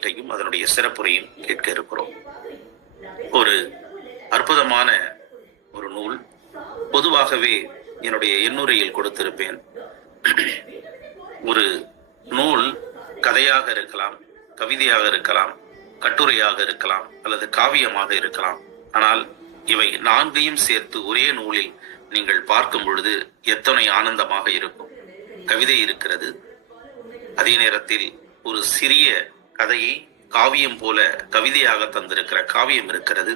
வெளியீட்டையும் அதனுடைய சிறப்புரையும் கேட்க இருக்கிறோம். ஒரு அற்புதமான ஒரு நூல். பொதுவாகவே என்னுடைய எண்ணுரையில் கொடுத்திருப்பேன். ஒரு நூல் கதையாக இருக்கலாம், கவிதையாக இருக்கலாம், கட்டுரையாக இருக்கலாம், அல்லது காவியமாக இருக்கலாம். ஆனால் இவை நான்கையும் சேர்த்து ஒரே நூலில் நீங்கள் பார்க்கும் பொழுது எத்தனை ஆனந்தமாக இருக்கும். கவிதை இருக்கிறது, அதே நேரத்தில் ஒரு சிறிய கதையை காவியம் போல கவிதையாக தந்திருக்கிற காவியம் இருக்கிறது.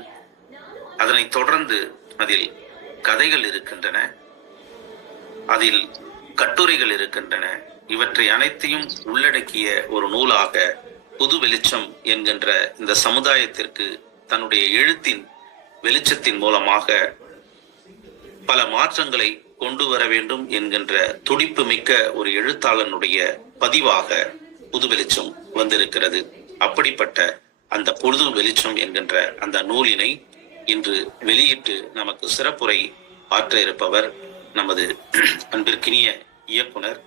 அதனைத் தொடர்ந்து அதில் கதைகள் இருக்கின்றன, அதில் கட்டுரைகள் இருக்கின்றன. இவற்றை அனைத்தையும் உள்ளடக்கிய ஒரு நூலாக புது வெளிச்சம் என்கின்ற இந்த சமுதாயத்திற்கு தன்னுடைய எழுத்தின் வெளிச்சத்தின் மூலமாக பல மாற்றங்களை கொண்டு வர வேண்டும் என்கின்ற துடிப்பு மிக்க ஒரு எழுத்தாளனுடைய பதிவாக புது வெளிச்சம் வந்திருக்கிறது. அப்படிப்பட்ட அந்த புது வெளிச்சம் என்கின்ற அந்த நூலினை இன்று வெளியிட்டு நமக்கு சிறப்புரை ஆற்ற இருப்பவர் நமது அன்பிற்கினிய இயக்குனர்,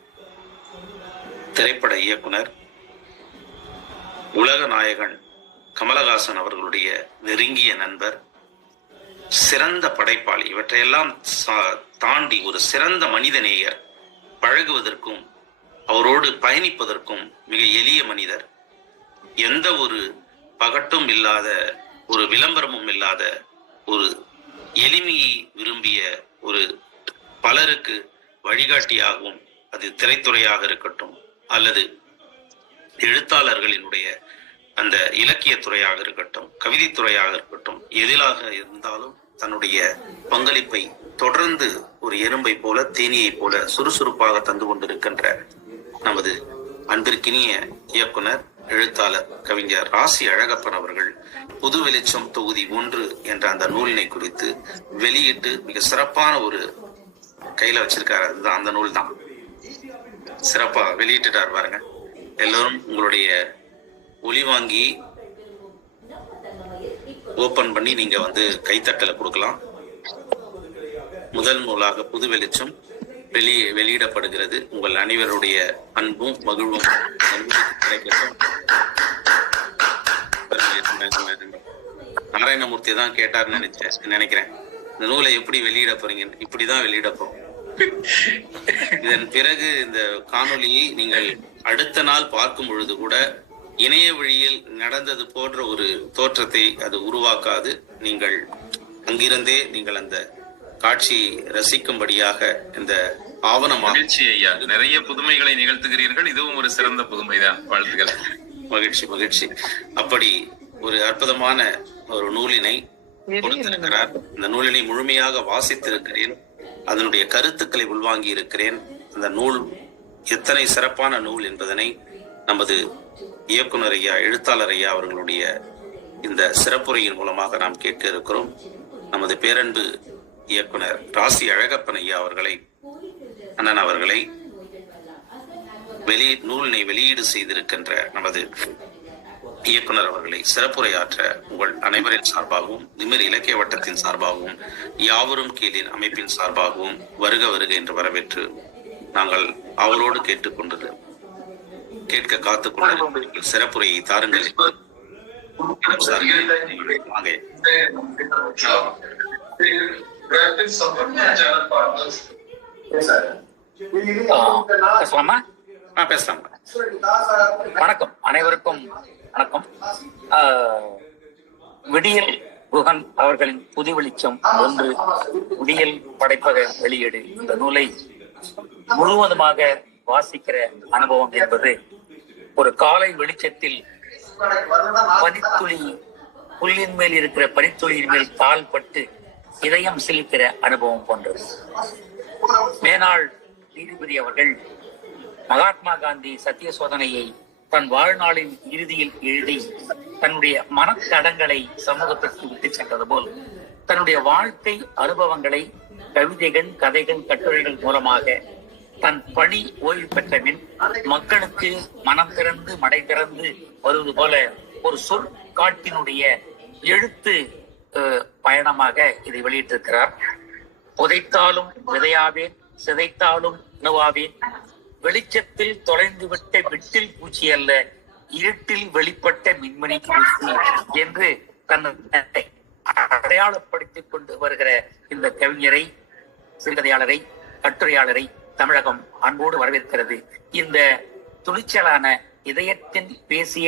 திரைப்பட இயக்குனர், உலக நாயகன் கமலஹாசன் அவர்களுடைய நெருங்கிய நண்பர், சிறந்த படைப்பாளி. இவற்றையெல்லாம் தாண்டி ஒரு சிறந்த மனிதநேயர், பழகுவதற்கும் அவரோடு பயணிப்பதற்கும் மிக எளிய மனிதர், எந்த ஒரு பகட்டும் இல்லாத, ஒரு விளம்பரமும் இல்லாத, ஒரு எளிமையை விரும்பிய ஒரு பலருக்கு வழிகாட்டியாகவும், அது திரைத்துறையாக இருக்கட்டும் அல்லது எழுத்தாளர்களினுடைய அந்த இலக்கிய துறையாக இருக்கட்டும், கவிதைத்துறையாக இருக்கட்டும், எதிலாக இருந்தாலும் தன்னுடைய பங்களிப்பை தொடர்ந்து ஒரு எறும்பை போல, தேனியை போல சுறுசுறுப்பாக தந்து கொண்டிருக்கின்ற நமது அன்பிற்கினிய இயக்குனர், எழுத்தாளர், கவிஞர் ராசி அழகப்பன் அவர்கள் புது வெளிச்சம் தொகுதி 1 என்ற அந்த நூலினை குறித்து வெளியிட்டு மிக சிறப்பான ஒரு கையில வச்சிருக்காரு. அதுதான் அந்த நூல் தான். சிறப்பா வெளியிட்டுட்டார் பாருங்க. எல்லோரும் உங்களுடைய ஒலி வாங்கி ஓபன் பண்ணி நீங்க கைத்தட்டல கொடுக்கலாம். முதல் நூலாக புது வெளிச்சம் வெளியிடப்படுகிறது. உங்கள் அனைவருடைய அன்பும் மகிழ்வும் கிடைக்கட்டும். நாராயணமூர்த்தி தான் கேட்டார்னு நினைக்கிறேன். இந்த நூலை எப்படி வெளியிட போறீங்க? இப்படிதான் வெளியிட போறோம். இதன் பிறகு இந்த காணொலியை நீங்கள் அடுத்த நாள் பார்க்கும் பொழுது கூட இணைய வழியில் நடந்தது போன்ற ஒரு தோற்றத்தை அது உருவாக்காது. நீங்கள் அங்கிருந்தே நீங்கள் அந்த காட்சி ரசிக்கும்படியாக இந்த ஆவணமாக நிறைய புதுமைகளை நிகழ்த்துகிறீர்கள். இதுவும் ஒரு சிறந்த புதுமைதான். வாழ்த்துக்கள். மகிழ்ச்சி மகிழ்ச்சி. அப்படி ஒரு அற்புதமான ஒரு நூலினை கொடுத்திருக்கிறார். இந்த நூலினை முழுமையாக வாசித்திருக்கிறேன். அதனுடைய கருத்துக்களை உள்வாங்கி இருக்கிறேன். அந்த நூல் எத்தனை சிறப்பான நூல் என்பதனை நமது இயக்குனர் ஐயா, எழுத்தாளர் ஐயா அவர்களுடைய இந்த சிறப்புரையின் மூலமாக நாம் கேட்க இருக்கிறோம். நமது பேரன்பு இயக்குனர் ராசி அழகப்பன் ஐயா அவர்களை, அண்ணன் அவர்களை, நூலினை வெளியீடு செய்திருக்கின்ற நமது இயக்குனர் அவர்களை சிறப்புரையாற்ற உங்கள் அனைவரின் சார்பாகவும், நிமிர் இலக்கிய வட்டத்தின் சார்பாகவும், யாவரும் கீழின் அமைப்பின் சார்பாகவும் வருக வருக என்று வரவேற்று நாங்கள் அவரோடு கேட்டுக்கொண்டது கேட்க காத்துக் கொண்டு சிறப்புரையை தாருங்கள். பேசலாம். வணக்கம், அனைவருக்கும் வணக்கம். விடியல் குகன் அவர்களின் புது வெளிச்சம் 1 விடியல் படைப்பக வெளியீடு. இந்த நூலை முழுவதுமாக வாசிக்கிற அனுபவம் என்பது ஒரு காலை வெளிச்சத்தில் பனித்துளி, புல்லின் மேல் இருக்கிற பனித்துளியின் மேல் கால் பட்டு இதயம் சிலிக்கிற அனுபவம் போன்றது. மேனாள் நீதிபதி அவர்கள் மகாத்மா காந்தி சத்திய சோதனையை தன் வாழ்நாளின் இறுதியில் எழுதி தன்னுடைய மனத்தடங்களை சமூகத்திற்கு விட்டு சென்றது போல் தன்னுடைய வாழ்க்கை அனுபவங்களை கவிதைகள், கதைகள், கட்டுரைகள் மூலமாக தன் பணி ஓய்வு பெற்ற பின் மக்களுக்கு மனம் திறந்து மடை திறந்து வருவது போல ஒரு சொற்காட்டினுடைய எழுத்து பயணமாக இதை வெளியிட்டிருக்கிறார். புதைத்தாலும் விதையாவேன், சிதைத்தாலும் உணவாவேன், வெளிச்சத்தில் தொலைந்து விட்ட விட்டில் பூச்சி அல்ல, இருட்டில் வெளிப்பட்ட மின்மணி பூசி என்று தன்னை அடையாளப்படுத்திக் கொண்டு வருகிற இந்த கவிஞரை, சிறுகதையாளரை, கட்டுரையாளரை தமிழகம் அன்போடு வரவேற்கிறது. இந்த துணிச்சலான இதயத்தின் பேசிய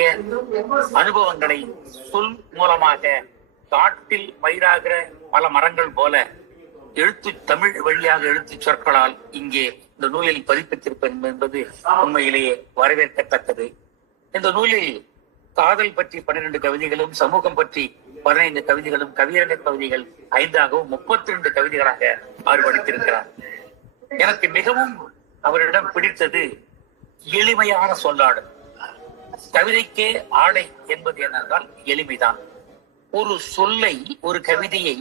அனுபவங்களை சொல் மூலமாக காட்டில் பயிராகிற பல மரங்கள் போல தமிழ் வழியாக எழுத்து சொற்களால் இங்கே இந்த நூலில் பதிப்பித்திருப்பது என்பது உண்மையிலேயே வரவேற்கத்தக்கது. இந்த நூலில் காதல் பற்றி 12 கவிதைகளும், சமூகம் பற்றி 15 கவிதைகளும், கவியரங்க கவிதைகள் 5ஆகவும் 32 கவிதைகளாக அவர் படித்திருக்கிறார். எனக்கு மிகவும் அவரிடம் பிடித்தது எளிமையான சொல்லாடல். கவிதைக்கே ஆடை என்பது என்னென்றால் எளிமைதான். ஒரு சொல்லை, ஒரு கவிதையை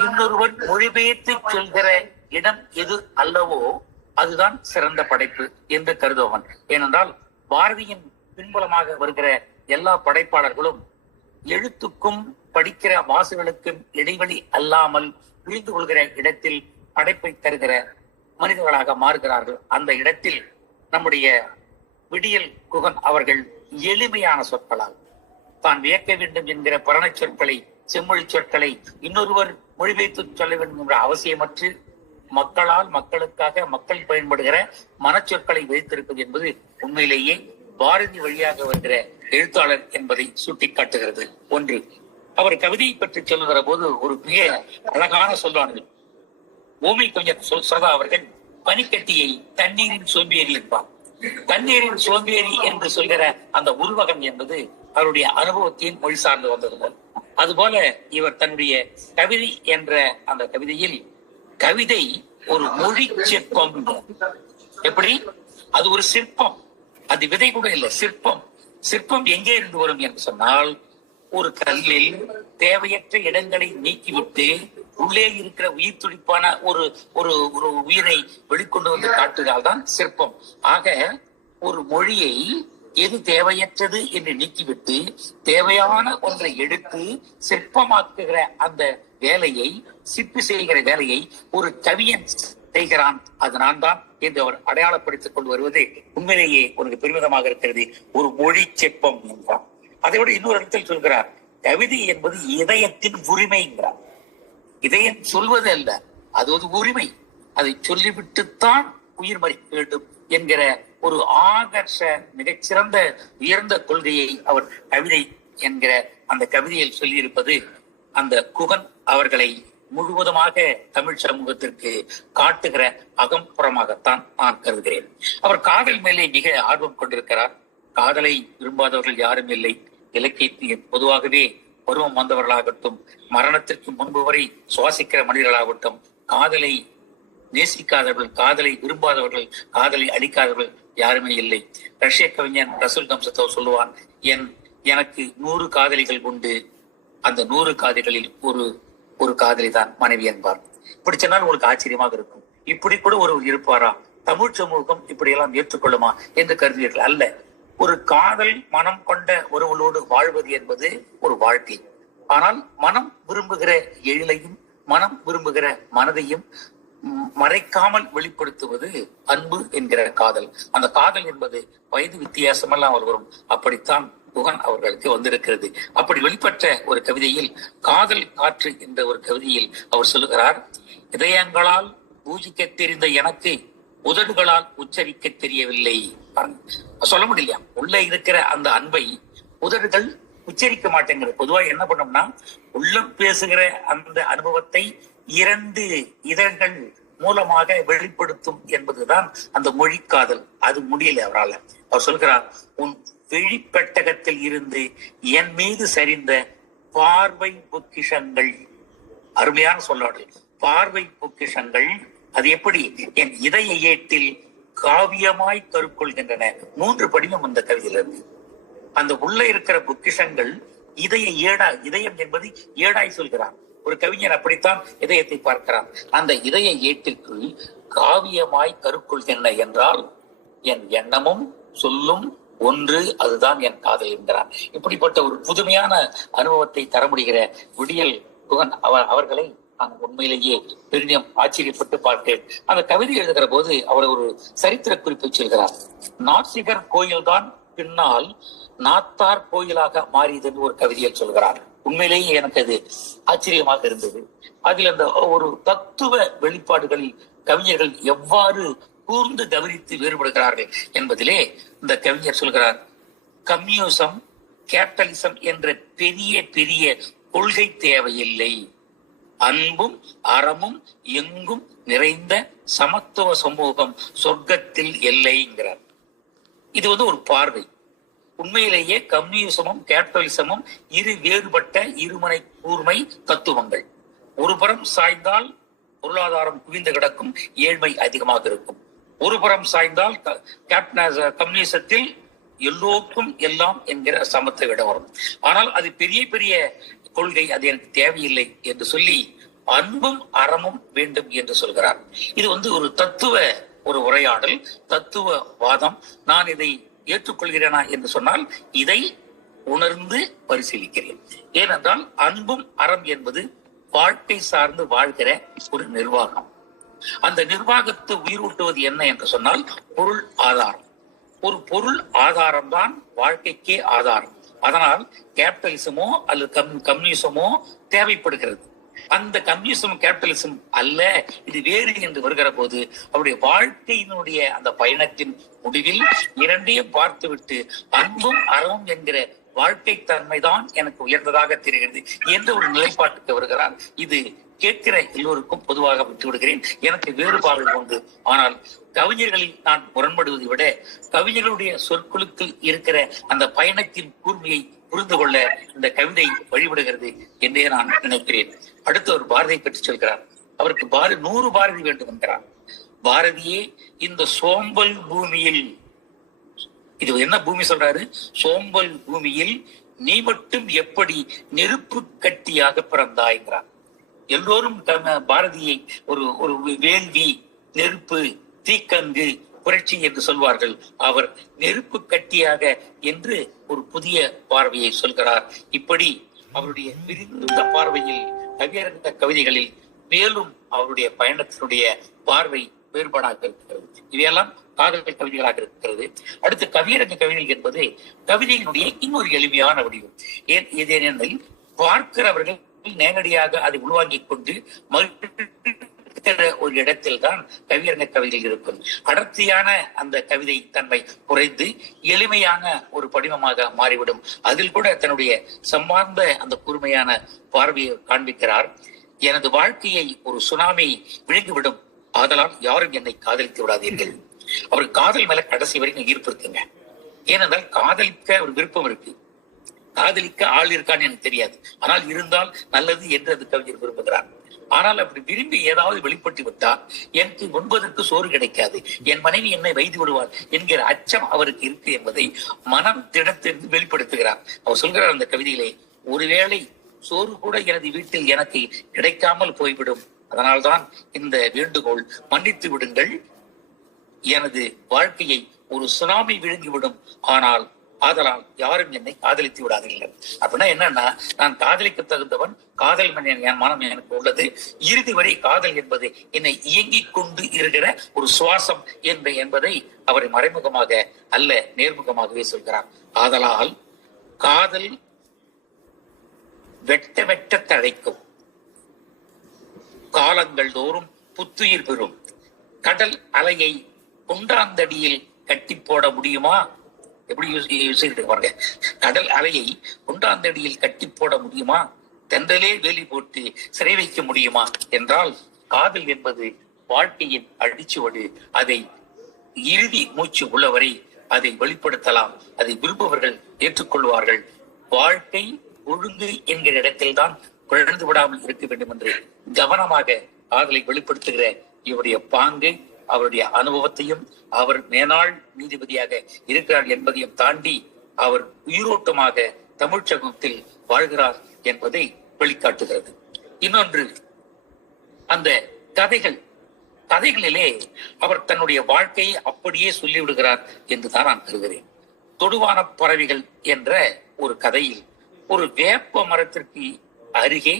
இன்னொருவன் மொழிபெயர்த்து சொல்கிற இடம் எது அல்லவோ அதுதான் சிறந்த படைப்பு என்று கருதுவன். ஏனென்றால் பாரதியின் பின்புலமாக வருகிற எல்லா படைப்பாளர்களும் எழுத்துக்கும் படிக்கிற வாசகர்களுக்கும் இடைவெளி அல்லாமல் புரிந்து கொள்கிற இடத்தில் படைப்பை தருகிற மனிதர்களாக மாறுகிறார்கள். அந்த இடத்தில் நம்முடைய விடியல் குகன் அவர்கள் எளிமையான சொற்களால் தான் வியக்க வேண்டும் என்கிற பரண சொற்களை, செம்மொழி சொற்களை இன்னொருவர் மொழிபெயர்த்து சொல்ல வேண்டும் என்ற அவசியமற்று மக்களால், மக்களுக்காக, மக்கள் பயன்படுகிற மனச்சொற்களை வைத்திருப்பது என்பது உண்மையிலேயே பாரதி வழியாக வருகிற எழுத்தாளர் என்பதை சுட்டிக்காட்டுகிறது. ஒன்று, அவர் கவிதையை பற்றி சொல்லுகிற போது ஒரு மிக அழகான சொல்வார்கள். ஓமை கொஞ்சம் சதா அவர்கள் பனிக்கட்டியை தண்ணீரின் சோம்பேறி என்பார். தண்ணீரின் சோம்பேறி என்று சொல்கிற அந்த உருவகம் என்பது அவருடைய அனுபவத்தையும் மொழி சார்ந்து வந்தது. அதுபோல இவர் தன்னுடைய கவிதை என்ற அந்த கவிதையில் கவிதை ஒரு மொழி சிற்பம். எப்படி? அது ஒரு சிற்பம், அது விதை கூட இல்லை, சிற்பம். சிற்பம் எங்கே இருந்து வரும் என்று சொன்னால், ஒரு கல்லில் தேவையற்ற இடங்களை நீக்கிவிட்டு உள்ளே இருக்கிற உயிர் துடிப்பான ஒரு ஒரு ஒரு உயிரை வெளிக்கொண்டு வந்து காட்டுவதால்தான் சிற்பம். ஆக ஒரு மொழியை எது தேவையற்றது என்று நீக்கிவிட்டு தேவையான ஒன்றை எடுத்து சிற்பமாக்குகிற அந்த வேலையை, சிற்பி செய்கிற வேலையை ஒரு கவியன் செய்கிறான். அது நான் தான் என்று அவர் அடையாளப்படுத்திக் கொண்டு வருவது உண்மையிலேயே உனக்கு பெருமிதமாக இருக்கிறது. ஒரு மொழி சிற்பம் என்றார். அதை விட இன்னொரு இடத்தில் சொல்கிறார், கவிதை என்பது இதயத்தின் உரிமைங்கிறார். இதயம் சொல்வது அல்ல, அது ஒரு உரிமை. அதை சொல்லிவிட்டுத்தான் உயிர் மறிக்க வேண்டும் என்கிற ஒரு ஆகர்ஷ மிகச்சிறந்த உயர்ந்த கொள்கையை அவர் கவிதை என்கிற அந்த கவிதையில் சொல்லியிருப்பது அந்த குகன் அவர்களை முழுவதுமாக தமிழ் சமூகத்திற்கு காட்டுகிற அகம்புறமாகத்தான் நான் கருதுகிறேன். அவர் காதல் மேலே மிக ஆர்வம் கொண்டிருக்கிறார். காதலை விரும்பாதவர்கள் யாரும் இல்லை. இலக்கியத்தில் பொதுவாகவே பருவம் வந்தவர்களாகட்டும், மரணத்திற்கு முன்பு வரை சுவாசிக்கிற மனிதர்களாகட்டும், காதலை நேசிக்காதவர்கள், காதலை விரும்பாதவர்கள், காதலை அளிக்காதவர்கள் யாருமே இல்லை. ரஷ்ய கவிஞன் ரசூல் கம்சத்தோ சொல்லுவான், எனக்கு 100 காதலிகள் உண்டு, அந்த 100 காதலிகளில் ஒரு காதலி தான் மனைவி என்பார். இப்படி சொன்னால் உங்களுக்கு ஆச்சரியமாக இருக்கும். இப்படி கூட ஒருவர் இருப்பாரா? தமிழ் சமூகம் இப்படியெல்லாம் ஏற்றுக்கொள்ளுமா என்று கருதுவீர்கள்? அல்ல. ஒரு காதல் மனம் கொண்ட ஒருவரோடு வாழ்வது என்பது ஒரு வாழ்க்கை. ஆனால் மனம் விரும்புகிற எழிலையும் மனம் விரும்புகிற மனதையும் மறைக்காமல் வெளிப்படுத்துவது அன்பு என்கிற காதல். அந்த காதல் என்பது வயது வித்தியாசமெல்லாம் வரும். அப்படித்தான் குகன் அவர்களுக்கு வந்திருக்கிறது. அப்படி வெளிப்பட்ட ஒரு கவிதையில் காதல் காற்று என்ற ஒரு கவிதையில் அவர் சொல்லுகிறார், இதயங்களால் பூஜிக்க தெரிந்த எனக்கு உதடுகளால் உச்சரிக்க தெரியவில்லை. சொல்ல முடியலையா? உள்ள இருக்கிற அந்த அன்பை உதடுகள் உச்சரிக்க மாட்டேங்கிறது. பொதுவாக என்ன பண்ணோம்னா, உள்ள பேசுகிற அந்த அனுபவத்தை 2 இதழ்கள் மூலமாக வெளிப்படுத்தும் என்பதுதான் அந்த மொழி காதல். அது முடியல அவரால். அவர் சொல்கிறார், உன் விழிப்பெட்டகத்தில் இருந்து என் மீது சரிந்த பார்வை பொக்கிஷங்கள். அருமையான சொல்லாடல். பார்வை பொக்கிஷங்கள். அது எப்படி? என் இதய ஏட்டில் காவியமாய் கருக்கொள்கின்றன. 3 படிமம் அந்த கவிதையில இருக்கு. அந்த உள்ள இருக்கிற பொக்கிஷங்கள் இதயம் என்பது ஏடாய் சொல்கிறார். ஒரு கவிஞர் அப்படித்தான் இதயத்தை பார்க்கிறான். அந்த இதய ஏட்டிற்குள் காவியமாய் கருக்கொள்கின்றன என்றால் என் எண்ணமும் சொல்லும் ஒன்று, அதுதான் என் காதல் என்கிறார். இப்படிப்பட்ட ஒரு புதுமையான அனுபவத்தை தர முடிகிற விடியல் குகன் அவர்களை நான் உண்மையிலேயே பெரிதும் ஆச்சரியப்பட்டு பார்த்தேன். அந்த கவிதை எழுதுகிற போது அவர் ஒரு சரித்திர குறிப்பை சொல்கிறார். நாசிகர் கோயில் தான் பின்னால் நாத்தார் கோயிலாக மாறியது என்று ஒரு கவிதையில் சொல்கிறார். உண்மையிலேயே எனக்கு அது ஆச்சரியமாக இருந்தது. அதில் அந்த ஒரு தத்துவ வெளிப்பாடுகளில் கவிஞர்கள் எவ்வாறு கூர்ந்து கவனித்து வேறுபடுகிறார்கள் என்பதிலே இந்த கவிஞர் சொல்கிறார், கம்யூனிசம் கேபிட்டலிசம் என்ற பெரிய பெரிய கொள்கை தேவையில்லை, அன்பும் அறமும் எங்கும் நிறைந்த சமத்துவ சமூகம் சொர்க்கத்தில் எல்லைங்கிறார். இது ஒரு பார்வை. உண்மையிலேயே கம்யூனிசமும் கேபிட்டலிசமும் இரு வேறுபட்ட இருமுனை கூர்மை தத்துவங்கள். ஒரு புறம் சாய்ந்தால் பொருளாதாரம் குவிந்து கிடக்கும், ஏழ்மை அதிகமாக இருக்கும். ஒரு புறம் சாய்ந்தால் கம்யூனிசத்தில் எல்லோருக்கும் எல்லாம் என்கிற சமத்தை விட வரும். ஆனால் அது பெரிய பெரிய கொள்கை, அது எனக்கு தேவையில்லை என்று சொல்லி அன்பும் அறமும் வேண்டும் என்று சொல்கிறார். இது ஒரு தத்துவ ஒரு உரையாடல், தத்துவ வாதம். நான் இதை ஏற்றுக்கொள்கிறேனா என்று சொன்னால் இதை உணர்ந்து பரிசீலிக்கிறேன். ஏனென்றால் அன்பும் அறம் என்பது வாழ்க்கை சார்ந்து வாழ்கிற ஒரு நிர்வாகம். அந்த நிர்வாகத்தை உயிரூட்டுவது என்ன என்று சொன்னால் பொருள் ஆதாரம். ஒரு பொருள் ஆதாரம் தான் வாழ்க்கைக்கே ஆதாரம். அதனால் கேபிட்டலிசமோ அல்லது கம்யூனிசமோ தேவைப்படுகிறது. அந்த கம்யூனிசம் கேபிட்டலிசம் அல்ல, இது வேறு என்று வருகிற போது அவருடைய வாழ்க்கையினுடைய அந்த பயணத்தின் முடிவில் இரண்டையும் பார்த்துவிட்டு அன்பும் அறமும் என்கிற வாழ்க்கை தன்மைதான் எனக்கு உயர்ந்ததாக தெரிகிறது என்ற ஒரு நிலைப்பாட்டுக்கு வருகிறார். இது கேட்கிற எல்லோருக்கும் பொதுவாக விட்டு விடுகிறேன். எனக்கு வேறுபாடு உண்டு. ஆனால் கவிஞர்களில் நான் முரண்படுவதை விட கவிஞர்களுடைய சொற்களுக்குள் இருக்கிற அந்த பயணத்தின் கூர்மையை புரிந்து கொள்ள இந்த கவிதை வழிபடுகிறது என்றே நான் நினைக்கிறேன். அடுத்த ஒரு பாரதியை பற்றி சொல்கிறார். அவருக்கு 100 பாரதி வேண்டும் என்கிறார். பாரதியே இந்த சோம்பல் பூமியில், இது என்ன பூமி சொல்றாரு? சோம்பல் பூமியில் நீ மட்டும் எப்படி நெருப்பு கட்டியாக பிறந்தாய்கிறார். எல்லோரும் பாரதியை ஒரு வேள்வி, நெருப்பு, தீக்கங்கு, புரட்சி என்று சொல்வார்கள். அவர் நெருப்பு கட்டியாக என்று ஒரு புதிய பார்வையை சொல்கிறார். இப்படி அவருடைய விரிந்த பார்வையில் கவியரங்க கவிதைகளில் மேலும் அவருடைய பயணத்தினுடைய பார்வை வேறுபாடாக இருக்கிறது. இவையெல்லாம் காதல் கவிதைகளாக இருக்கிறது. அடுத்து கவியரங்க கவிதைகள் என்பது கவிதையினுடைய இன்னொரு எளிமையான வடிவம். ஏனெனில் பார்க்கிறவர்கள் நேரடியாக அதை உள்வாங்கிக் கொண்டு ஒரு இடத்தில் தான் கவியரங்க கவிதைகள் இருக்கும். அடர்த்தியான அந்த கவிதை தன்மை குறைந்து எளிமையான ஒரு படிமமாக மாறிவிடும். அதில் கூட தன்னுடைய சம்பார்ந்த அந்த கூர்மையான பார்வையை காண்பிக்கிறார். எனது வாழ்க்கையை ஒரு சுனாமி விழுங்கிவிடும், ஆதலால் யாரும் என்னை காதலித்து விடாதீர்கள். அவர் காதல் மேல கடைசி வரைக்கும் ஈர்ப்பு இருக்குங்க. ஏனென்றால் காதலிக்க ஒரு விருப்பம் இருக்கு, காதலிக்க ஆள் இருக்கான்னு எனக்கு தெரியாது, ஆனால் இருந்தால் நல்லது என்று அந்த கவிஞர் விரும்புகிறார். ஆனால் அப்படி விரும்பி ஏதாவது வெளிப்பட்டு விட்டால் எனக்கு உண்பதற்கு சோறு கிடைக்காது, என் மனைவி என்னை வைத்து விடுவார் என்கிற அச்சம் அவருக்கு இருக்கு என்பதை மனம் திடத்திற்கு வெளிப்படுத்துகிறார். அவர் சொல்கிறார் அந்த கவிதையிலே, ஒருவேளை சோறு கூட எனது வீட்டில் எனக்கு கிடைக்காமல் போய்விடும், அதனால்தான் இந்த வேண்டுகோள், மன்னித்து விடுங்கள், எனது வாழ்க்கையை ஒரு சுனாமி விழுங்கிவிடும், ஆனால் ஆதலால் யாரும் என்னை காதலித்து விடாதீர்கள். அப்படின்னா என்னன்னா, நான் காதலிக்க தகுந்தவன், காதல் என் மனம் எனக்கு உள்ளது, இறுதி வரை காதல் என்பது என்னை இயங்கிக் கொண்டு இருக்கிற ஒரு சுவாசம் என்பதை அவரை மறைமுகமாக அல்ல நேர்முகமாகவே சொல்கிறார். ஆதலால் காதல் வெட்ட வெட்ட தழைக்கும், காலங்கள் தோறும் புத்துயிர் பெறும், கடல் அலையை கொண்டாந்தடியில் கட்டி போட முடியுமா? எப்படி யோசிக்கிட்டு பாருங்க. கடல் அலையை கொண்டாந்தடியில் கட்டி போட முடியுமா? தென்றலே வேலி போட்டு சிறை வைக்க முடியுமா? என்றால் காதல் என்பது வாழ்க்கையின் அடிச்சுவடு. அதை இறுதி மூச்சு உள்ளவரை அதை வெளிப்படுத்தலாம், அதை விரும்புபவர்கள் ஏற்றுக்கொள்வார்கள். வாழ்க்கை ஒழுங்கு என்கிற இடத்தில் தான் குழந்து விடாமல் இருக்க வேண்டும் என்று கவனமாக காதலை வெளிப்படுத்துகிற இவருடைய பாங்கு, அவருடைய அனுபவத்தையும், அவர் மேனாள் நீதிபதியாக இருக்கிறார் என்பதையும் தாண்டி அவர் உயிரோட்டமாக தமிழ் சமூகத்தில் வாழ்கிறார் என்பதை வெளிக்காட்டுகிறது. இன்னொன்று, அந்த கதைகளிலே அவர் தன்னுடைய வாழ்க்கையை அப்படியே சொல்லிவிடுகிறார் என்றுதான் நான் கருதுகிறேன். தொடுவான பறவைகள் என்ற ஒரு கதையில் ஒரு வேப்ப மரத்திற்கு அருகே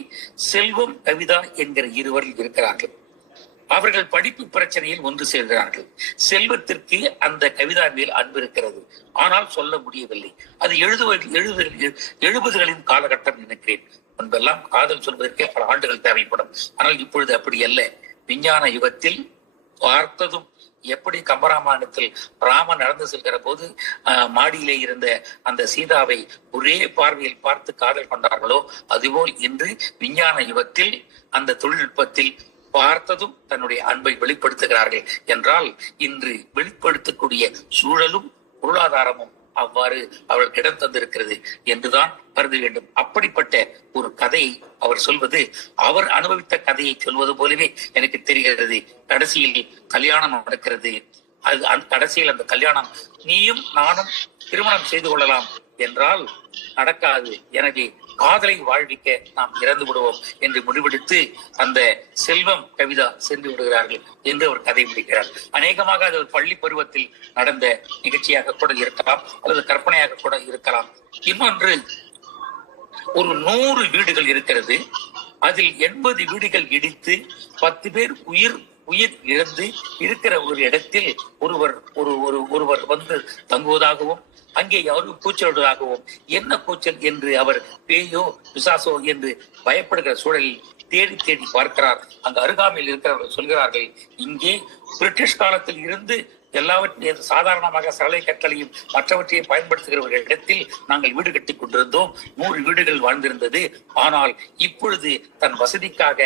செல்வம், கவிதா என்கிற இருவர்கள் இருக்கிறார்கள். அவர்கள் படிப்பு பிரச்சனையில் ஒன்று சேர்கிறார்கள். செல்வத்திற்கு அந்த கவிதா மேல் அன்பு இருக்கிறது, ஆனால் சொல்ல முடியவில்லை. அது 70களின் காலகட்டம் நினைக்கிறேன். முன்பெல்லாம் காதல் சொல்வதற்கே பல ஆண்டுகள் தேவைப்படும். ஆனால் இப்பொழுது அப்படி அல்ல. விஞ்ஞான யுகத்தில் பார்த்ததும் எப்படி கம்பராமாயணத்தில் ராமன் நடந்து செல்கிற போது மாடியிலே இருந்த அந்த சீதாவை ஒரே பார்வையில் பார்த்து காதல் கொண்டார்களோ, அதுபோல் இன்று விஞ்ஞான யுகத்தில் அந்த தொழில்நுட்பத்தில் பார்த்ததும் தன்னுடைய அன்பை வெளிப்படுத்துகிறார்கள் என்றால், இன்று வெளிப்படுத்தக்கூடிய சூழலும் பொருளாதாரமும் அவ்வாறு அவர்களுக்கு இடம் தந்திருக்கிறது என்றுதான் கருத வேண்டும். அப்படிப்பட்ட ஒரு கதையை அவர் சொல்வது, அவர் அனுபவித்த கதையை சொல்வது போலவே எனக்கு தெரிகிறது. கடைசியில் கல்யாணம் நடக்கிறது. அது கடைசியில் அந்த கல்யாணம் நீயும் நானும் திருமணம் செய்து கொள்ளலாம் என்றால் நடக்காது. எனவே காதலை வாழ்விக்க நாம் இறந்து விடுவோம் என்று முடிவெடுத்து அந்த செல்வம் கவிதா சென்று விடுகிறார்கள் என்று அவர் கதை முடிக்கிறார். அநேகமாக அது ஒரு பள்ளி பருவத்தில் நடந்த நிகழ்ச்சியாக கூட இருக்கலாம், அல்லது கற்பனையாக கூட இருக்கலாம். இன்னொன்று, ஒரு 100 வீடுகள் இருக்கிறது. அதில் 80 வீடுகள் இடித்து 10 பேர் உயிர் இழந்து இருக்கிற ஒரு இடத்தில் ஒருவர் வந்து தங்குவதாகவும், அங்கே யாரும் கூச்சலுவதாகவும், என்ன கூச்சல் என்று அவர் பேயோ பிசாசோ என்று பயப்படுகிற சூழலில் தேடி தேடி பார்க்கிறார். அங்கு அருகாமையில் இருக்கிறவர்கள் சொல்கிறார்கள், இங்கே பிரிட்டிஷ் காலத்தில் இருந்து எல்லாவற்றையும் சாதாரணமாக சரளை கற்களையும் மற்றவற்றையும் பயன்படுத்துகிற ஒரு இடத்தில் நாங்கள் வீடு கட்டி கொண்டிருந்தோம். 100 வீடுகள் வாழ்ந்திருந்தது. ஆனால் இப்பொழுது தன் வசதிக்காக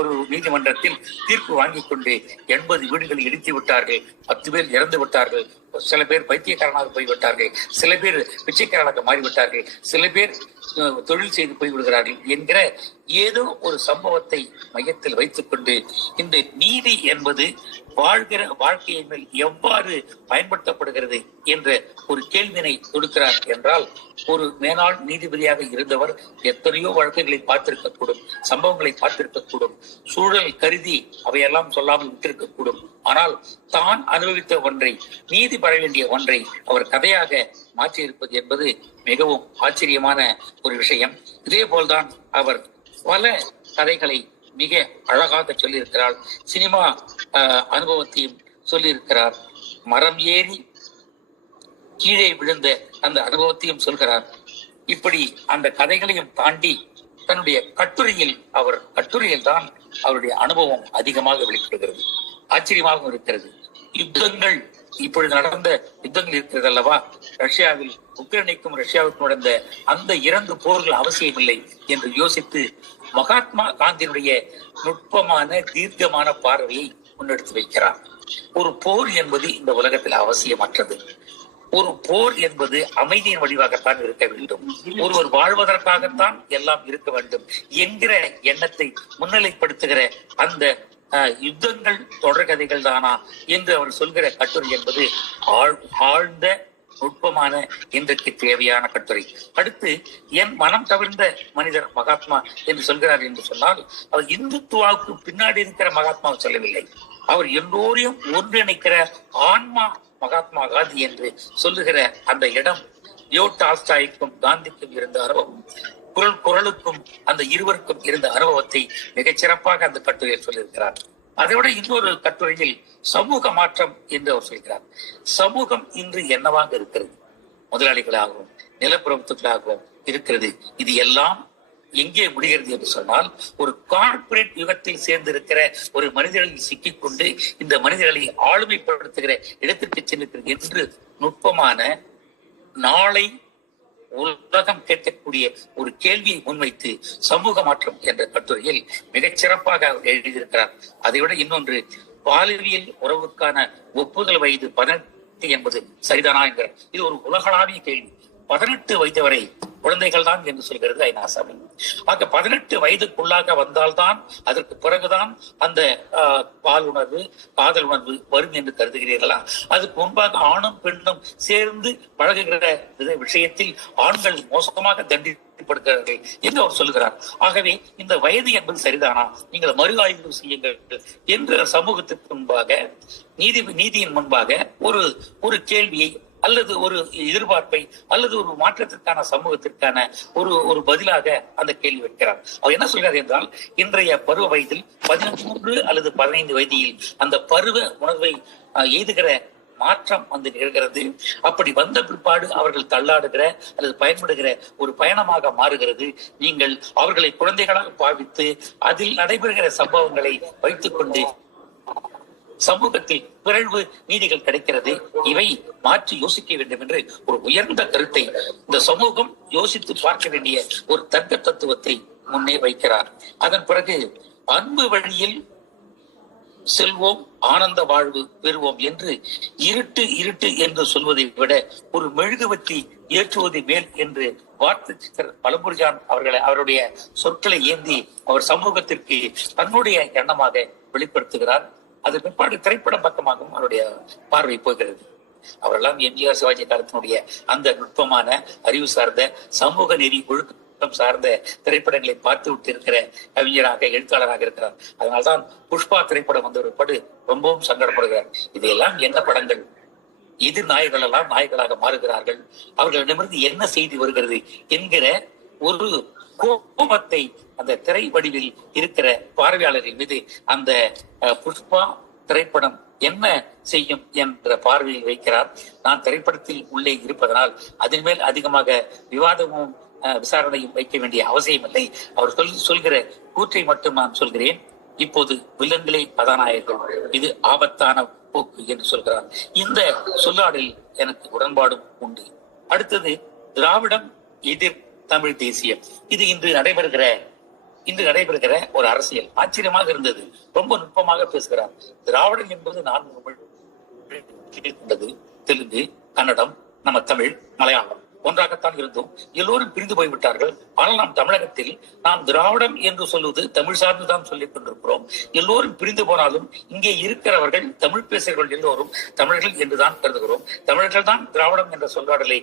ஒரு நீதிமன்றத்தில் தீர்ப்பு வாங்கி கொண்டு 80 வீடுகளை இடித்து விட்டார்கள். 10 பேர் இறந்து விட்டார்கள். சில பேர் பைத்தியக்காரனாக போய்விட்டார்கள், சில பேர் பிச்சைக்காரனாக மாறிவிட்டார்கள், சில பேர் தொழில் செய்து போய்விடுகிறார்கள் என்கிற ஏதோ ஒரு சம்பவத்தை மையத்தில் வைத்துக் கொண்டு இந்த நீதி என்பது வாழ்கிற வாழ்க்கையின் மேல் எவ்வாறு பயன்படுத்தப்படுகிறது என்ற ஒரு கேள்வினை கொடுக்கிறார் என்றால், ஒரு மேலாள் நீதிபதியாக இருந்தவர் எத்தனையோ வழக்குகளை பார்த்திருக்கக்கூடும், சம்பவங்களை பார்த்திருக்கக்கூடும், சூழல் கருதி அவையெல்லாம் சொல்லாமல் விட்டிருக்கக்கூடும். ஆனால் தான் அனுபவித்த ஒன்றை, நீதி பெற வேண்டிய ஒன்றை அவர் கதையாக மாற்றியிருப்பது என்பது மிகவும் ஆச்சரியமான ஒரு விஷயம். இதே போல்தான் அவர் பல கதைகளை மிக அழகாக சொல்லியிருக்கிறார். சினிமா அனுபவத்தையும் சொல்லியிருக்கிறார். மரம் ஏறி கீழே விழுந்த அந்த அனுபவத்தையும் சொல்கிறார். இப்படி அந்த கதைகளையும் தாண்டி தன்னுடைய கட்டுரையில் தான் அவருடைய அனுபவம் அதிகமாக வெளிப்படுகிறது. ஆச்சரியமாகவும் இருக்கிறது. யுத்தங்கள், இப்பொழுது நடந்த யுத்தங்கள் இருக்கிறது அல்லவா, ரஷ்யாவில் உக்ரைனுக்கும் ரஷ்யாவுக்கும் நடந்த அந்த 2 போர்கள் அவசியமில்லை என்று யோசித்து மகாத்மா காந்தியினுடைய நுட்பமான தீர்க்கமான பார்வையை முன்னெடுத்து வைக்கிறார். ஒரு போர் என்பது இந்த உலகத்தில் அவசியமற்றது. ஒரு போர் என்பது அமைதியின் வடிவாகத்தான் இருக்க வேண்டும். ஒருவர் வாழ்வதற்காகத்தான் எல்லாம் இருக்க வேண்டும் என்கிற எண்ணத்தை முன்னிலைப்படுத்துகிற அந்த யுத்தங்கள் தொடர்கதைகள் தானா என்று அவர் சொல்கிற கட்டுரை என்பது ஆழ்ந்த நுட்பமான இன்றைக்கு தேவையான கட்டுரை. அடுத்து, என் மனம் கவிழ்ந்த மனிதர் மகாத்மா என்று சொல்கிறார் என்று சொன்னால், அவர் இந்துத்துவாவுக்கு பின்னாடி இருக்கிற மகாத்மாவை சொல்லவில்லை. அவர் எல்லோரையும் ஒன்றிணைக்கிற ஆன்மா மகாத்மா காந்தி என்று சொல்லுகிற அந்த இடம் டால்ஸ்டாய்க்கும் காந்திக்கும் இருந்த அனுபவம், குரலுக்கும் அந்த இருவருக்கும் இருந்த அனுபவத்தை மிகச்சிறப்பாக அந்த கட்டுரையில் சொல்லியிருக்கிறார். அதைவிட இன்னொரு கட்டுரையில் சமூக மாற்றம் என்று அவர் சொல்கிறார். சமூகம் இன்று என்னவாக இருக்கிறது? முதலாளிகளாகவும் நிலப்பிரபுத்துகளாகவும் இருக்கிறது. இது எல்லாம் எங்கே முடிகிறது என்று சொன்னால், ஒரு கார்ப்பரேட் யுகத்தில் சேர்ந்திருக்கிற ஒரு மனிதர்களில் சிக்கிக்கொண்டு இந்த மனிதர்களை ஆளுமைப்படுத்துகிற இடத்திற்கு சென்றிருக்கிறது என்று நுட்பமான நாளை உலகம் கேட்கக்கூடிய ஒரு கேள்வியை முன்வைத்து சமூக மாற்றம் என்ற கட்டுரையில் மிகச் சிறப்பாக அவர் எழுதியிருக்கிறார். அதைவிட இன்னொன்று, பாலியல் உறவுக்கான ஒப்புதல் வயது 18 என்பது சரிதானா என்கிறார். இது ஒரு உலகளாவிய கேள்வி. 18 வயது வரை குழந்தைகள் தான் என்று சொல்கிறது ஐநா சபை. ஆக 18 வயதுக்குள்ளாக வந்தால்தான், அதற்கு பிறகுதான் அந்த பால் உணர்வு, காதல் உணர்வு வரும் என்று கருதுகிறீர்களா? அதுக்கு முன்பாக ஆணும் பெண்ணும் சேர்ந்து பழகுகிற விஷயத்தில் ஆண்கள் மோசமாக தண்டிக்கப்படுகிறார்கள் என்று அவர் சொல்லுகிறார். ஆகவே இந்த வயது என்பது சரிதானா, நீங்கள் மறு ஆய்வு செய்யுங்கள் என்று சமூகத்திற்கு முன்பாக, நீதியின் முன்பாக ஒரு கேள்வியை அல்லது ஒரு எதிர்பார்ப்பை அல்லது ஒரு மாற்றத்திற்கான சமூகத்திற்கான ஒரு பதிலாக அந்த கேள்வி வைக்கிறார். அவர் என்ன சொல்றார் என்றால், இன்றைய பருவ வயதில் 13 அல்லது 15 வயதில் அந்த பருவ உணர்வை எய்துகிற மாற்றம் வந்து நிகழ்கிறது. அப்படி வந்த பிற்பாடு அவர்கள் தள்ளாடுகிற அல்லது பயன்படுகிற ஒரு பயணமாக மாறுகிறது. நீங்கள் அவர்களை குழந்தைகளாக பாவித்து அதில் நடைபெறுகிற சம்பவங்களை வைத்துக் கொண்டு சமூகத்தில் பிறழ்வு நீதிகள் கிடைக்கிறது. இவை மாற்றி யோசிக்க வேண்டும் என்று ஒரு உயர்ந்த கருத்தை இந்த சமூகம் யோசித்து பார்க்க வேண்டிய ஒரு தர்க்க தத்துவத்தை முன்னே வைக்கிறார். அதன் பிறகு அன்பு வழியில் செல்வோம், ஆனந்த வாழ்வு பெறுவோம் என்று இருட்டு என்று சொல்வதை விட ஒரு மெழுகுவர்த்தி ஏற்றுவது மேல் என்று வார்த்தை பழம்புரிஜான் அவருடைய சொற்களை ஏந்தி அவர் சமூகத்திற்கு தன்னுடைய எண்ணமாக வெளிப்படுத்துகிறார். அது பிற்பாடு திரைப்பட பக்கமாகவும் அவருடைய பார்வை போகிறது. அவரெல்லாம் எம்ஜிஆர் சிவாஜி காலத்தினுடைய அந்த நுட்பமான அறிவு சார்ந்த சமூக நெறி ஒழுக்கம் சார்ந்த திரைப்படங்களை பார்த்து விட்டு இருக்கிற கவிஞராக எழுத்தாளராக இருக்கிறார். அதனால்தான் புஷ்பா திரைப்படம் வந்த ஒரு படு ரொம்பவும் சங்கடப்படுகிறார். இதையெல்லாம் என்ன படங்கள், எதிர் நாய்கள் எல்லாம் நாய்களாக மாறுகிறார்கள், அவர்களிடமிருந்து என்ன செய்தி வருகிறது என்கிற ஒரு கோபத்தை அந்த திரை வடிவில் இருக்கிற பார்வையாளரின் மீது அந்த புஷ்பா திரைப்படம் என்ன செய்யும் என்ற பார்வையை வைக்கிறார். நான் திரைப்படத்தில் உள்ளே இருப்பதனால் அதன் மேல் அதிகமாக விவாதமும் விசாரணையும் வைக்க வேண்டிய அவசியம் இல்லை. அவர் சொல்கிற கூற்றை மட்டும் நான் சொல்கிறேன். இப்போது வில்லன்களே கதாநாயகர்கள், இது ஆபத்தான போக்கு என்று சொல்கிறார். இந்த சொல்லாடலில் எனக்கு உடன்பாடும் உண்டு. அடுத்தது திராவிடம் எதிர் தமிழ் தேசியம். இது இன்று நடைபெறுகிற ஒரு அரசியல். ஆச்சரியமாக இருந்தது. ரொம்ப நுட்பமாக பேசுகிறார். திராவிடம் என்பது 4 மொழி கொண்டது. தெலுங்கு, கன்னடம், நம்ம தமிழ், மலையாளம் ஒன்றாகத்தான் இருந்தோம். எல்லோரும் பிரிந்து போய்விட்டார்கள். ஆனால் நாம் தமிழகத்தில் நாம் திராவிடம் என்று சொல்வது தமிழ் சார்ந்துதான் சொல்லிக் கொண்டிருக்கிறோம். எல்லோரும் பிரிந்து போனாலும் இங்கே இருக்கிறவர்கள் தமிழ் பேசுகிறவர்கள் எல்லோரும் தமிழர்கள் என்றுதான் கருதுகிறோம். தமிழர்கள் தான் திராவிடம் என்ற சொல்லாடலை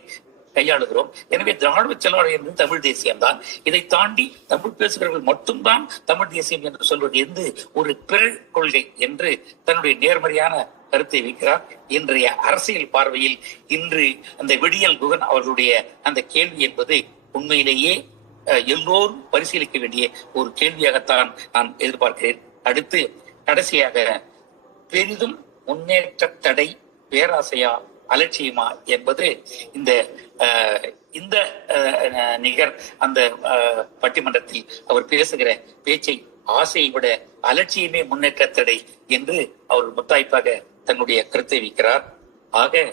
கையாளுகிறோம். எனவே திராவிட செல்வாடு என்று தமிழ் தேசியம் தான். இதை தாண்டி தமிழ் பேசுகிறவர்கள் மட்டும்தான் தமிழ் தேசியம் என்று சொல்வது எந்த ஒரு பிற கொள்கை என்று தன்னுடைய நேர்மறையான கருத்தை வைக்கிறார். இன்றைய அரசியல் பார்வையில் இன்று அந்த விடியல் குகன் அவர்களுடைய அந்த கேள்வி என்பது உண்மையிலேயே எல்லோரும் பரிசீலிக்க வேண்டிய ஒரு கேள்வியாகத்தான் நான் எதிர்பார்க்கிறேன். அடுத்து கடைசியாக, பெரிதும் முன்னேற்ற தடை பேராசையா அலட்சியமா என்பது இந்த நிகர் அந்த பட்டிமன்றத்தில் அவர் பேசுகிற பேச்சை ஆசையை விட அலட்சியமே முன்னேற்ற தடை என்று அவர் முத்தாய்ப்பாக தன்னுடைய கருத்தை வைக்கிறார். ஆக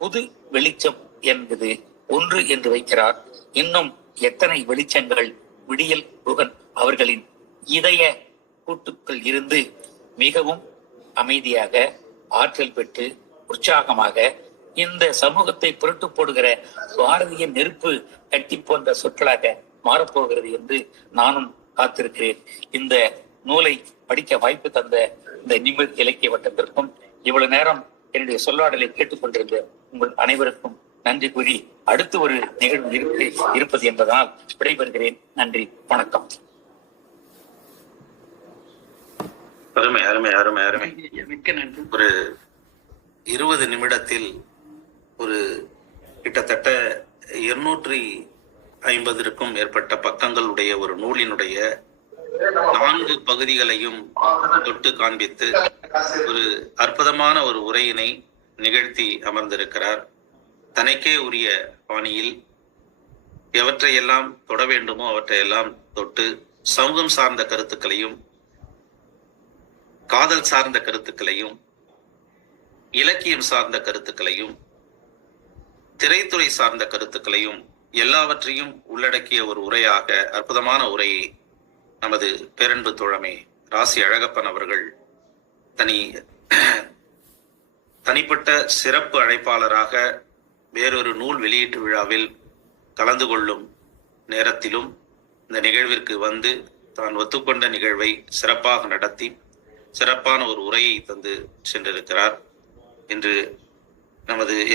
புது வெளிச்சம் என்பது ஒன்று என்று வைக்கிறார். இன்னும் எத்தனை வெளிச்சங்கள் விடியல் குகன் அவர்களின் இதய கூட்டுக்குள் இருந்து மிகவும் அமைதியாக, ஆற்றல் பெற்று, உற்சாகமாக இந்த சமூகத்தை புரட்டு போடுகிற பாரதிய நெருப்பு கட்டி போன்ற சொற்களாக மாறப்போகிறது என்று நானும் காத்திருக்கிறேன். இந்த நூலை படிக்க வாய்ப்பு தந்த இந்த நிமிர் இலக்கிய வட்டத்திற்கும் இவ்வளவு நேரம் என்னுடைய சொல்லாடலை கேட்டுக்கொண்டிருந்த உங்கள் அனைவருக்கும் நன்றி கூறி அடுத்து ஒரு நிகழ்வு இருப்பது என்பதனால் விடைபெறுகிறேன். நன்றி, வணக்கம். அருமை அருமை அருமை அருமை. மிக்க நன்றி. ஒரு 20 நிமிடத்தில் ஒரு கிட்டத்தட்ட 250க்கும் மேற்பட்ட பக்கங்களுடைய ஒரு நூலினுடைய 4 பகுதிகளையும் தொட்டு காண்பித்து ஒரு அற்புதமான ஒரு உரையினை நிகழ்த்தி அமர்ந்திருக்கிறார். தனக்கே உரிய பாணியில் எவற்றையெல்லாம் தொட வேண்டுமோ அவற்றையெல்லாம் தொட்டு சமூகம் சார்ந்த கருத்துக்களையும், காதல் சார்ந்த கருத்துக்களையும், இலக்கியம் சார்ந்த கருத்துக்களையும், திரைத்துறை சார்ந்த கருத்துக்களையும் எல்லாவற்றையும் உள்ளடக்கிய ஒரு உரையாக, அற்புதமான உரையை நமது பேரன்பு தோழமை ராசி அழகப்பன் அவர்கள் தனிப்பட்ட சிறப்பு அழைப்பாளராக வேறொரு நூல் வெளியீட்டு விழாவில் கலந்து கொள்ளும் நேரத்திலும் இந்த நிகழ்விற்கு வந்து தான் ஒத்துக்கொண்ட நிகழ்வை சிறப்பாக நடத்தி சிறப்பான ஒரு உரையை தந்து சென்றிருக்கிறார். இன்று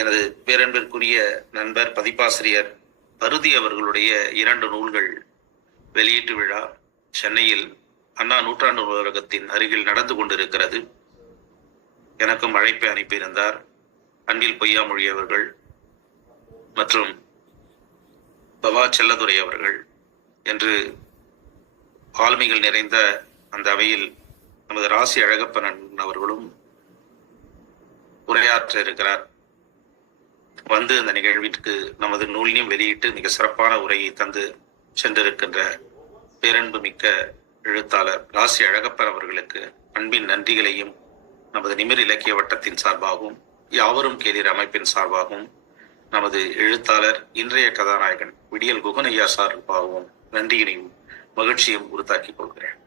எனது பேரன்பிற்குரிய நண்பர் பதிப்பாசிரியர் பருதி அவர்களுடைய 2 நூல்கள் வெளியீட்டு விழா சென்னையில் அண்ணா நூற்றாண்டு நூலகத்தின் அருகில் நடந்து கொண்டிருக்கிறது. எனக்கும் அழைப்பை அனுப்பியிருந்தார். அன்பில் பொய்யாமொழி அவர்கள் மற்றும் பவா செல்லதுரை அவர்கள் என்று ஆளுமைகள் நிறைந்த அந்த அவையில் நமது ராசி அழகப்பன் அவர்களும் உரையாற்ற இருக்கிறார். வந்து அந்த நிகழ்விற்கு நமது நூலினையும் வெளியிட்டு மிக சிறப்பான உரையை தந்து சென்றிருக்கின்ற பேரன்பு மிக்க எழுத்தாளர் ராசி அழகப்பன் அவர்களுக்கு அன்பின் நன்றிகளையும் நமது நிமிர் இலக்கிய வட்டத்தின் சார்பாகவும் யாவரும் கேளீர் அமைப்பின் சார்பாகவும் நமது எழுத்தாளர் இன்றைய கதாநாயகன் விடியல் குகனையா சார்பாகவும் நன்றியினையும் மகிழ்ச்சியும் உறுத்தாக்கிக் கொள்கிறேன்.